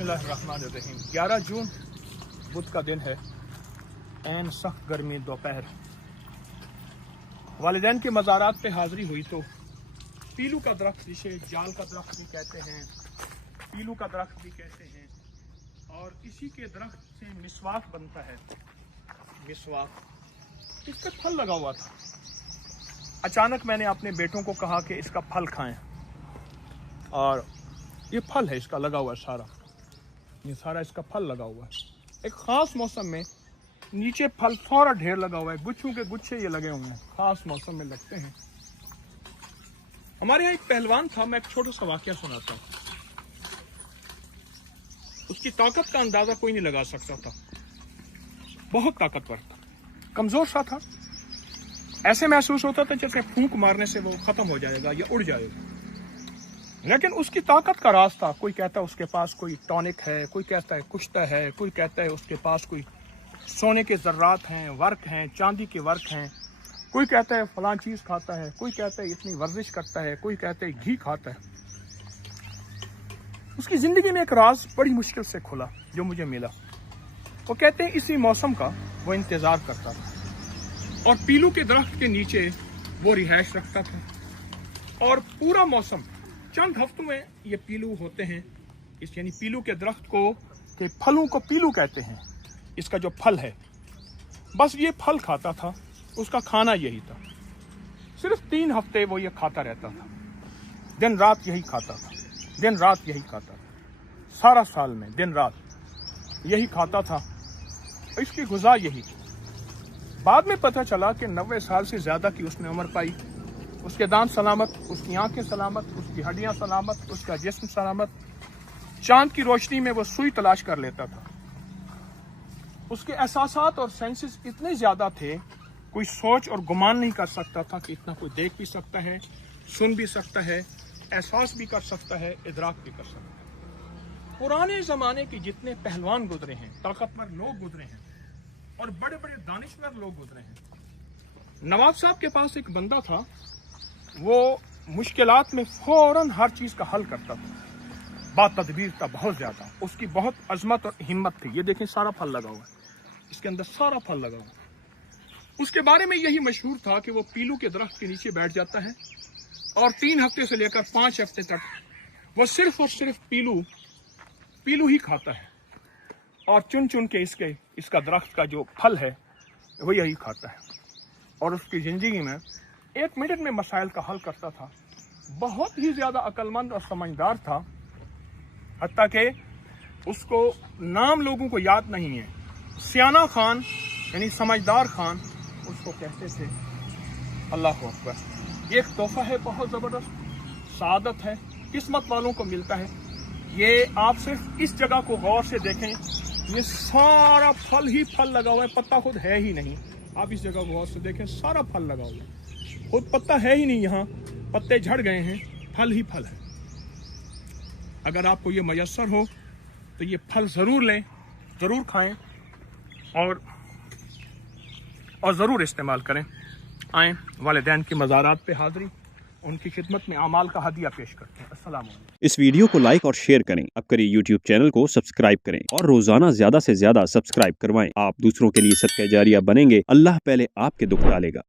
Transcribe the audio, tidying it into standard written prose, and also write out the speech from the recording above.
बिस्मिल्लाहिर्रहमानिर्रहीम। 11 जून बुध का दिन है। ऐन सख्त गर्मी दोपहर। वालिदैन के मज़ारात पे हाज़िरी हुई तो पीलू का दरख्त, जिसे जाल का दरख्त भी कहते हैं, पीलू का दरख्त भी कहते हैं, और इसी के दरख्त से मिसवाक बनता है। मिसवाक, इस पर फल लगा हुआ था। अचानक मैंने अपने बेटों को कहा कि इसका फल खाएं, और ये फल है इसका लगा हुआ है सारा, ये सारा इसका फल लगा हुआ है। एक ख़ास मौसम में नीचे फल सारा ढेर लगा हुआ है, गुच्छों के गुच्छे ये लगे हुए हैं, ख़ास मौसम में लगते हैं। हमारे यहाँ एक पहलवान था, मैं एक छोटा सा वाक़या सुनाता हूँ। उसकी ताकत का अंदाज़ा कोई नहीं लगा सकता था, बहुत ताकतवर था, कमज़ोर सा था। ऐसे महसूस होता था जैसे फूंक मारने से वो ख़त्म हो जाएगा या उड़ जाएगा। लेकिन उसकी ताकत का राज था। कोई कहता है उसके पास कोई टॉनिक है, कोई कहता है कुश्ता है, कोई कहता है उसके पास कोई सोने के ज़र्रात हैं, वर्क हैं, चांदी के वर्क हैं, कोई कहता है फलां चीज़ खाता है, कोई कहता है इतनी वर्जिश करता है, कोई कहता है घी खाता है। उसकी ज़िंदगी में एक राज बड़ी मुश्किल से खुला जो मुझे मिला। वो कहते हैं इसी मौसम का वो इंतज़ार करता था और पीलू के दरख्त के नीचे वो रिहाइश रखता था, और पूरा मौसम, चंद हफ्तों में ये पीलू होते हैं। इस यानी पीलू के दरख्त को के फलों को पीलू कहते हैं। इसका जो फल है, बस ये फल खाता था, उसका खाना यही था। सिर्फ 3 हफ्ते वो ये खाता रहता था, दिन रात यही खाता था, दिन रात यही खाता था, सारा साल में दिन रात यही खाता था। इसकी गुज़ा यही थी। बाद में पता चला कि 90 साल से ज़्यादा की उसने उम्र पाई। उसके दांत सलामत, उसकी आंखें सलामत, उसकी हड्डियां सलामत, उसका जिस्म सलामत। चांद की रोशनी में वो सुई तलाश कर लेता था। उसके एहसासात और सेंसेस इतने ज़्यादा थे, कोई सोच और गुमान नहीं कर सकता था कि इतना कोई देख भी सकता है, सुन भी सकता है, एहसास भी कर सकता है, इदराक भी कर सकता है। पुराने ज़माने के जितने पहलवान गुजरे हैं, ताकतवर लोग गुजरे हैं, और बड़े बड़े दानिशवर लोग गुजरे हैं। नवाब साहब के पास एक बंदा था, वो मुश्किलात में फौरन हर चीज़ का हल करता था, बातदबीर था बहुत ज़्यादा। उसकी बहुत अजमत और हिम्मत थी। ये देखें सारा फल लगा हुआ है, इसके अंदर सारा फल लगा हुआ है। उसके बारे में यही मशहूर था कि वो पीलू के दरख्त के नीचे बैठ जाता है और 3 हफ्ते से लेकर 5 हफ्ते तक वो सिर्फ और सिर्फ पीलू ही खाता है, और चुन चुन के इसका दरख्त का जो फल है वो यही खाता है। और उसकी ज़िंदगी में 1 मिनट में मसाइल का हल करता था। बहुत ही ज़्यादा अक्लमंद और समझदार था, हत्ता कि उसको नाम लोगों को याद नहीं है। सियाना खान यानी समझदार खान उसको कहते थे। अल्लाह अकबर। ये एक तोहफा है, बहुत ज़बरदस्त सादत है, किस्मत वालों को मिलता है। ये आप सिर्फ इस जगह को गौर से देखें, ये सारा फल ही फल लगा हुआ है, पत्ता खुद है ही नहीं। आप इस जगह को गौर से देखें, सारा फल लगा हुआ है, खुद पत्ता है ही नहीं। यहाँ पत्ते झड़ गए हैं, फल ही फल है। अगर आपको ये मयस्सर हो तो ये फल ज़रूर लें, ज़रूर खाएं, और ज़रूर इस्तेमाल करें। आएँ, वालिदैन की मज़ारात पे हाज़िरी, उनकी खिदमत में आमाल का हदिया पेश करते हैं। अस्सलाम वालेकुम। इस वीडियो को लाइक और शेयर करें। अब करिए YouTube चैनल को सब्सक्राइब करें और रोजाना ज्यादा से ज्यादा सब्सक्राइब करवाएं। आप दूसरों के लिए सदका जारिया बनेंगे। अल्लाह पहले आपके दुख टालेगा।